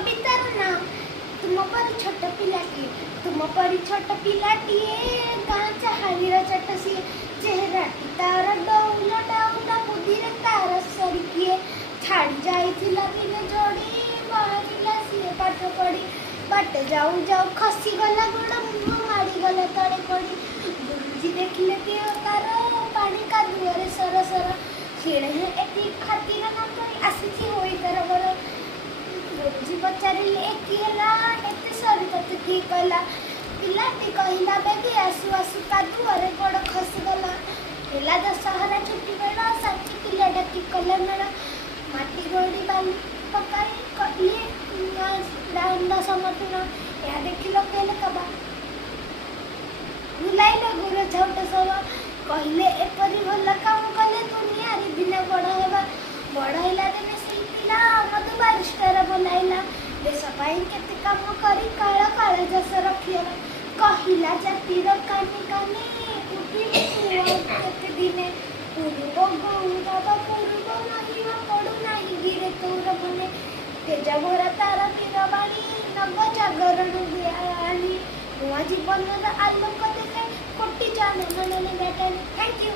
कवितार नाम तुम पर छोट पिलाटी तुम पर छोट पिलाटीए गाँ चाहालीर चट सी चेहराटी तार डौल डाउला बुद्धि तार सरिकिए छाड़ी जाइथिला दिने जोड़ी बाहरिला सिए पाठ पढ़ी बाट जाऊ जाऊ खसी गला गोड़ मुह माड़ी गला तले पड़ी गुरुजी देखिले दियो तार पानी कादुअरे सर सर खेड़े एति खातिर न करी आसीछि होई तार बर गुरुजी पचारिले एकिला एते सरी तते की कहला पिलाटी कहला बेबी आसु आसु कादुअरे गोड़ खसी गला पिला दशहरा छुट्टी बेला साथी पिला डाकी कले मेला माटी गोड़ी बाली पकाई कहिए डांडा समर्थन या देखिलो केले कबा भुलाइले गुरु झौट सब कहले एपरी भल काम कले दुनिया रे दिन बड़ हेबा बड़ हैला दिने सीतिला मधु बारिस्टर बनाइला देश पाई केते काम करी काला काला जस रखियला कहिला जातिर कानी कानी उठी केते दिने पूर्व गौरव पूर्व महिमा पड़ू नाही गिरे तोर मने तेजा भरा तारा किरबाणी नव जागरण दियानी नुआ जीवन आलोक देखे कोटि जाने मनने बेटा थैंक यू।